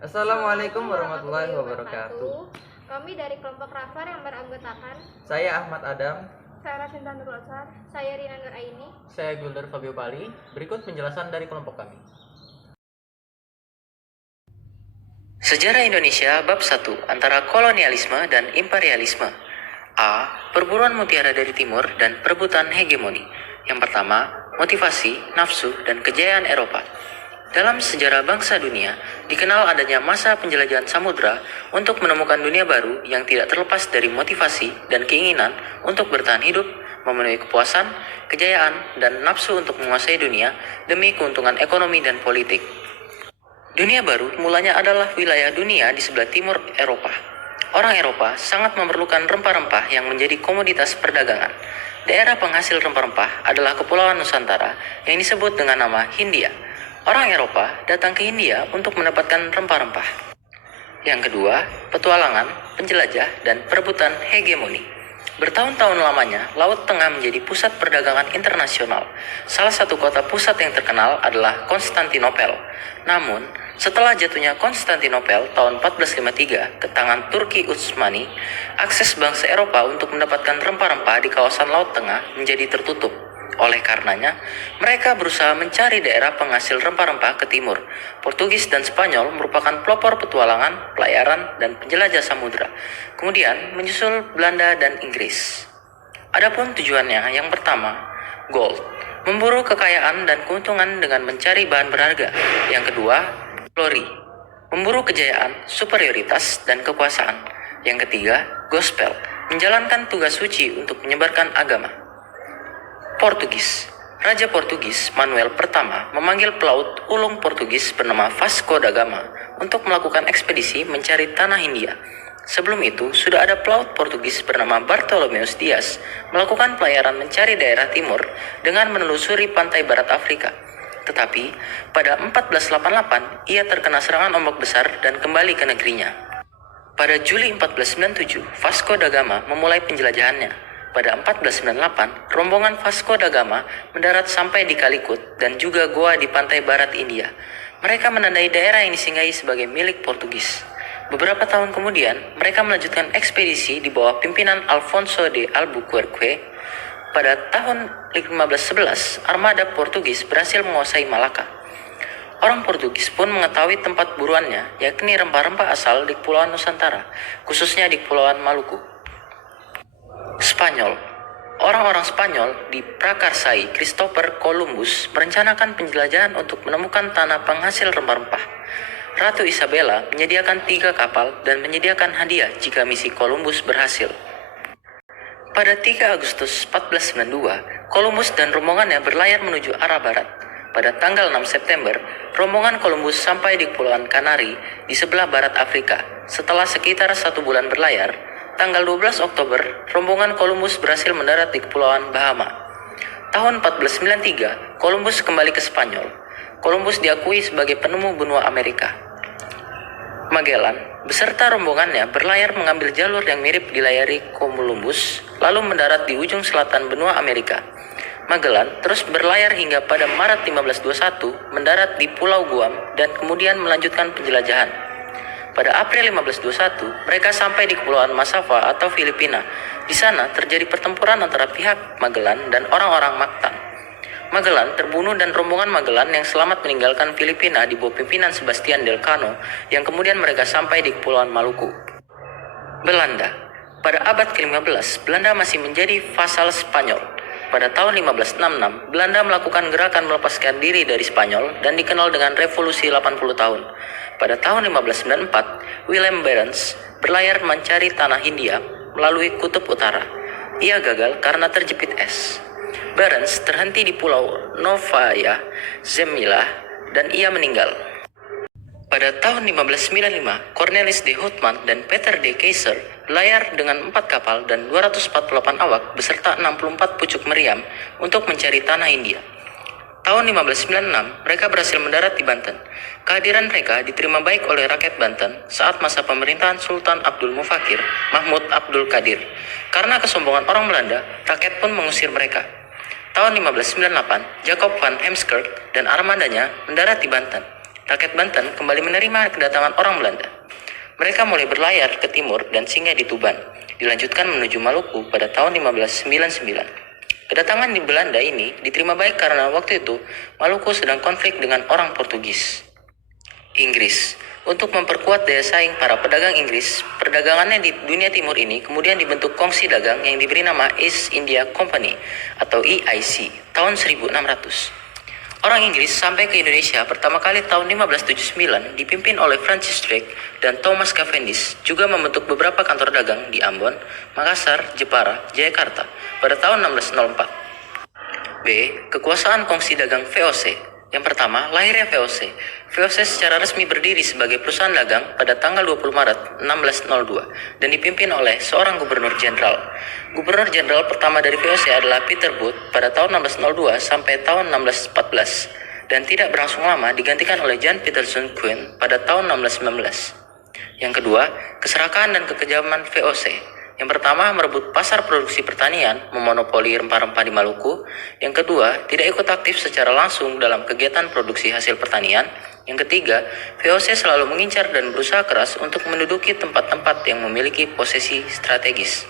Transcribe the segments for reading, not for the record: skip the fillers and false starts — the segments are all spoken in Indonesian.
Assalamualaikum warahmatullahi wabarakatuh. Kami dari kelompok Rafar yang beranggotakan Saya Ahmad Adam. saya Rasinta Nurulsar, saya Rina Nuraini. Saya Gulder Fabio Pali. Berikut penjelasan dari kelompok kami. Sejarah Indonesia bab 1 antara kolonialisme dan imperialisme. A. Perburuan mutiara dari timur dan perebutan hegemoni. Yang pertama, motivasi, nafsu, dan kejayaan Eropa. Dalam sejarah bangsa dunia, dikenal adanya masa penjelajahan samudra untuk menemukan dunia baru yang tidak terlepas dari motivasi dan keinginan untuk bertahan hidup, memenuhi kepuasan, kejayaan, dan nafsu untuk menguasai dunia demi keuntungan ekonomi dan politik. Dunia baru mulanya adalah wilayah dunia di sebelah timur Eropa. Orang Eropa sangat memerlukan rempah-rempah yang menjadi komoditas perdagangan. Daerah penghasil rempah-rempah adalah Kepulauan Nusantara yang disebut dengan nama Hindia. Orang Eropa datang ke Hindia untuk mendapatkan rempah-rempah. Yang kedua, petualangan, penjelajah, dan perebutan hegemoni. Bertahun-tahun lamanya, Laut Tengah menjadi pusat perdagangan internasional. Salah satu kota pusat yang terkenal adalah Konstantinopel. Namun, setelah jatuhnya Konstantinopel tahun 1453 ke tangan Turki Utsmani, akses bangsa Eropa untuk mendapatkan rempah-rempah di kawasan Laut Tengah menjadi tertutup. Oleh karenanya, mereka berusaha mencari daerah penghasil rempah-rempah ke timur. Portugis dan Spanyol merupakan pelopor petualangan, pelayaran, dan penjelajah samudra. Kemudian menyusul Belanda dan Inggris. Adapun tujuannya yang pertama, gold, memburu kekayaan dan keuntungan dengan mencari bahan berharga. Yang kedua, glory, memburu kejayaan, superioritas, dan kekuasaan. Yang ketiga, gospel, menjalankan tugas suci untuk menyebarkan agama. Portugis. Raja Portugis Manuel I memanggil pelaut ulung Portugis bernama Vasco da Gama untuk melakukan ekspedisi mencari tanah Hindia. Sebelum itu, sudah ada pelaut Portugis bernama Bartolomeus Dias melakukan pelayaran mencari daerah timur dengan menelusuri pantai barat Afrika. Tetapi, pada 1488, ia terkena serangan ombak besar dan kembali ke negerinya. Pada Juli 1497, Vasco da Gama memulai penjelajahannya. Pada 1498, rombongan Vasco da Gama mendarat sampai di Calicut dan juga Goa di pantai barat India. Mereka menandai daerah yang disinggahi sebagai milik Portugis. Beberapa tahun kemudian, mereka melanjutkan ekspedisi di bawah pimpinan Alfonso de Albuquerque. Pada tahun 1511, armada Portugis berhasil menguasai Malaka. Orang Portugis pun mengetahui tempat buruannya, yakni rempah-rempah asal di Kepulauan Nusantara, khususnya di Kepulauan Maluku. Spanyol. Orang-orang Spanyol diprakarsai Christopher Columbus merencanakan penjelajahan untuk menemukan tanah penghasil rempah-rempah. Ratu Isabella menyediakan 3 kapal dan menyediakan hadiah jika misi Columbus berhasil. Pada 3 Agustus 1492, Columbus dan rombongannya berlayar menuju arah barat. Pada tanggal 6 September, rombongan Columbus sampai di Kepulauan Kanari di sebelah barat Afrika. Setelah sekitar 1 bulan berlayar, tanggal 12 Oktober, rombongan Columbus berhasil mendarat di Kepulauan Bahama. Tahun 1493, Columbus kembali ke Spanyol. Columbus diakui sebagai penemu benua Amerika. Magellan beserta rombongannya berlayar mengambil jalur yang mirip dilayari Columbus, lalu mendarat di ujung selatan benua Amerika. Magellan terus berlayar hingga pada Maret 1521 mendarat di Pulau Guam dan kemudian melanjutkan penjelajahan. Pada April 1521, mereka sampai di Kepulauan Masava atau Filipina. Di sana terjadi pertempuran antara pihak Magellan dan orang-orang Mactan. Magellan terbunuh dan rombongan Magellan yang selamat meninggalkan Filipina di bawah pimpinan Sebastian del Cano, yang kemudian mereka sampai di Kepulauan Maluku. Belanda. Pada abad ke-15, Belanda masih menjadi vasal Spanyol. Pada tahun 1566, Belanda melakukan gerakan melepaskan diri dari Spanyol dan dikenal dengan Revolusi 80 tahun. Pada tahun 1594, William Barents berlayar mencari tanah Hindia melalui kutub utara. Ia gagal karena terjepit es. Barents terhenti di pulau Novaya Zemlya dan ia meninggal. Pada tahun 1595, Cornelis de Houtman dan Peter de Keyser berlayar dengan 4 kapal dan 248 awak beserta 64 pucuk meriam untuk mencari tanah Hindia. Tahun 1596, mereka berhasil mendarat di Banten. Kehadiran mereka diterima baik oleh rakyat Banten saat masa pemerintahan Sultan Abdul Mufakir Mahmud Abdul Qadir. Karena kesombongan orang Belanda, rakyat pun mengusir mereka. Tahun 1598, Jacob van Heemskerk dan armadanya mendarat di Banten. rakyat Banten kembali menerima kedatangan orang Belanda. Mereka mulai berlayar ke timur dan singgah di Tuban, dilanjutkan menuju Maluku pada tahun 1599. Kedatangan di Belanda ini diterima baik karena waktu itu Maluku sedang konflik dengan orang Portugis. Inggris. Untuk memperkuat daya saing para pedagang Inggris, perdagangannya di dunia timur ini kemudian dibentuk kongsi dagang yang diberi nama East India Company atau EIC tahun 1600. Orang Inggris sampai ke Indonesia pertama kali tahun 1579 dipimpin oleh Francis Drake dan Thomas Cavendish, juga membentuk beberapa kantor dagang di Ambon, Makassar, Jepara, Jayakarta pada tahun 1604. B. Kekuasaan kongsi dagang VOC. Yang pertama, lahirnya VOC. VOC secara resmi berdiri sebagai perusahaan dagang pada tanggal 20 Maret 1602 dan dipimpin oleh seorang gubernur jenderal. Gubernur jenderal pertama dari VOC adalah Peter Booth pada tahun 1602 sampai tahun 1614 dan tidak berlangsung lama digantikan oleh John Peterson Quinn pada tahun 1619. Yang kedua, keserakahan dan kekejaman VOC. Yang pertama, merebut pasar produksi pertanian, memonopoli rempah-rempah di Maluku. Yang kedua, tidak ikut aktif secara langsung dalam kegiatan produksi hasil pertanian. Yang ketiga, VOC selalu mengincar dan berusaha keras untuk menduduki tempat-tempat yang memiliki posisi strategis.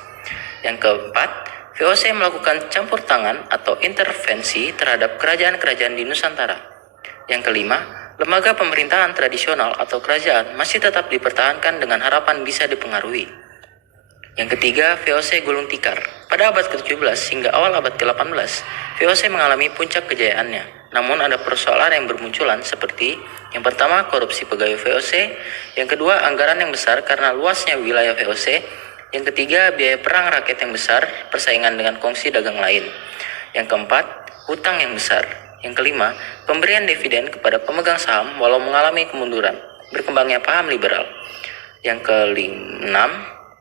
Yang keempat, VOC melakukan campur tangan atau intervensi terhadap kerajaan-kerajaan di Nusantara. Yang kelima, lembaga pemerintahan tradisional atau kerajaan masih tetap dipertahankan dengan harapan bisa dipengaruhi. Yang ketiga, VOC gulung tikar. Pada abad ke-17 hingga awal abad ke-18, VOC mengalami puncak kejayaannya. Namun ada persoalan yang bermunculan seperti yang pertama, korupsi pegawai VOC, yang kedua, anggaran yang besar karena luasnya wilayah VOC, yang ketiga, biaya perang rakyat yang besar, persaingan dengan kongsi dagang lain. Yang keempat, hutang yang besar. Yang kelima, pemberian dividen kepada pemegang saham walau mengalami kemunduran, berkembangnya paham liberal. Yang keenam,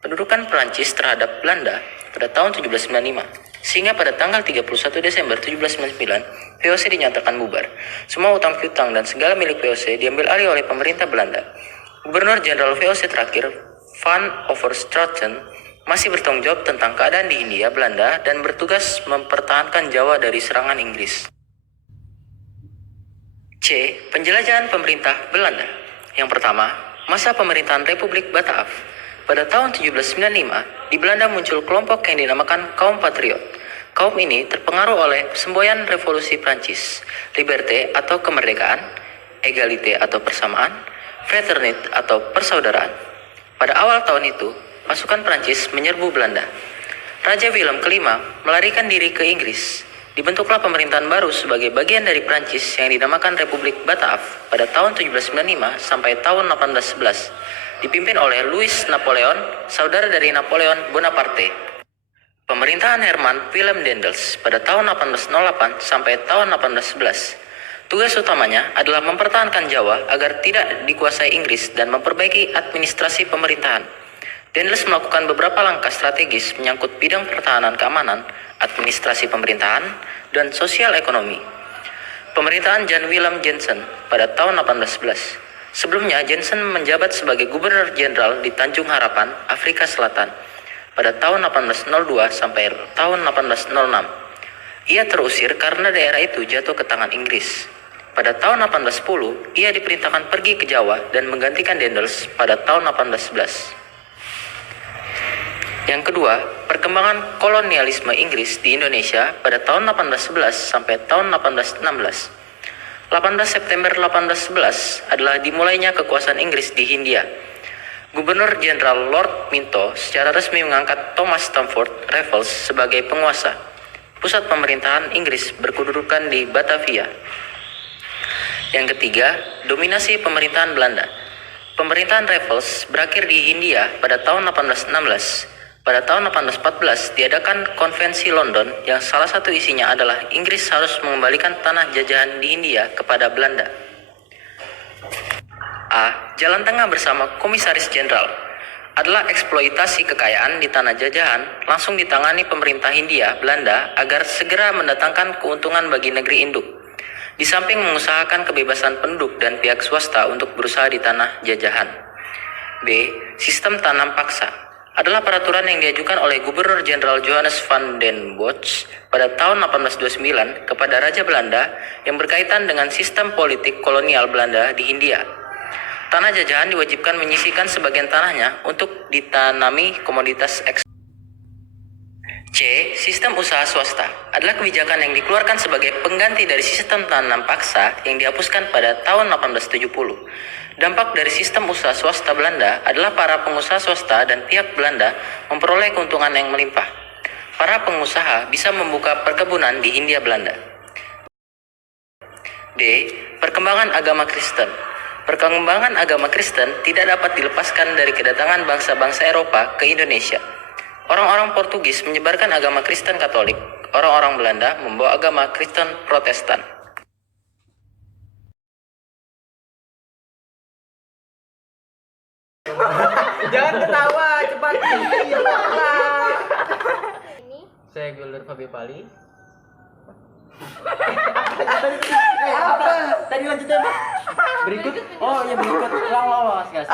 pendudukan Perancis terhadap Belanda pada tahun 1795, sehingga pada tanggal 31 Desember 1799, VOC dinyatakan bubar. Semua utang piutang dan segala milik VOC diambil alih oleh pemerintah Belanda. Gubernur Jenderal VOC terakhir, Van Overstraeten, masih bertanggung jawab tentang keadaan di Hindia Belanda dan bertugas mempertahankan Jawa dari serangan Inggris. C. Penjelajahan pemerintah Belanda. Yang pertama, masa pemerintahan Republik Bataaf. Pada tahun 1795, di Belanda muncul kelompok yang dinamakan kaum patriot. Kaum ini terpengaruh oleh semboyan revolusi Prancis, liberté atau kemerdekaan, égalité atau persamaan, fraternité atau persaudaraan. Pada awal tahun itu, pasukan Prancis menyerbu Belanda. Raja Willem kelima melarikan diri ke Inggris. Dibentuklah pemerintahan baru sebagai bagian dari Prancis yang dinamakan Republik Bataaf pada tahun 1795 sampai tahun 1811. Dipimpin oleh Louis Napoleon, saudara dari Napoleon Bonaparte. Pemerintahan Herman Willem Daendels pada tahun 1808 sampai tahun 1811. Tugas utamanya adalah mempertahankan Jawa agar tidak dikuasai Inggris dan memperbaiki administrasi pemerintahan. Daendels melakukan beberapa langkah strategis menyangkut bidang pertahanan keamanan, administrasi pemerintahan, dan sosial ekonomi. Pemerintahan Jan Willem Jensen pada tahun 1811. Sebelumnya, Jensen menjabat sebagai Gubernur Jenderal di Tanjung Harapan, Afrika Selatan pada tahun 1802 sampai tahun 1806. Ia terusir karena daerah itu jatuh ke tangan Inggris. Pada tahun 1810, ia diperintahkan pergi ke Jawa dan menggantikan Daendels pada tahun 1811. Yang kedua, perkembangan kolonialisme Inggris di Indonesia pada tahun 1811 sampai tahun 1816. 18 September 1811 adalah dimulainya kekuasaan Inggris di Hindia. Gubernur Jenderal Lord Minto secara resmi mengangkat Thomas Stamford Raffles sebagai penguasa. Pusat pemerintahan Inggris berkedudukan di Batavia. Yang ketiga, dominasi pemerintahan Belanda. Pemerintahan Raffles berakhir di Hindia pada tahun 1816. Pada tahun 1814 diadakan konvensi London yang salah satu isinya adalah Inggris harus mengembalikan tanah jajahan di Hindia kepada Belanda. A. Jalan tengah bersama Komisaris Jenderal adalah eksploitasi kekayaan di tanah jajahan langsung ditangani pemerintah Hindia Belanda agar segera mendatangkan keuntungan bagi negeri induk. Di samping mengusahakan kebebasan penduduk dan pihak swasta untuk berusaha di tanah jajahan. B. Sistem tanam paksa adalah peraturan yang diajukan oleh Gubernur Jenderal Johannes van den Bosch pada tahun 1829 kepada Raja Belanda yang berkaitan dengan sistem politik kolonial Belanda di Hindia. Tanah jajahan diwajibkan menyisihkan sebagian tanahnya untuk ditanami komoditas ekspor. C. Sistem usaha swasta adalah kebijakan yang dikeluarkan sebagai pengganti dari sistem tanam paksa yang dihapuskan pada tahun 1870. Dampak dari sistem usaha swasta Belanda adalah para pengusaha swasta dan pihak Belanda memperoleh keuntungan yang melimpah. Para pengusaha bisa membuka perkebunan di Hindia Belanda. D. Perkembangan agama Kristen. Perkembangan agama Kristen tidak dapat dilepaskan dari kedatangan bangsa-bangsa Eropa ke Indonesia. Orang-orang Portugis menyebarkan agama Kristen Katolik, orang-orang Belanda membawa agama Kristen Protestan. Jangan ketawa, cepat. Ini Saya Gilder Fabio Pali. Apa? Tadi lanjutin apa? Berikut. Oh, ya berikut. Ulang, guys.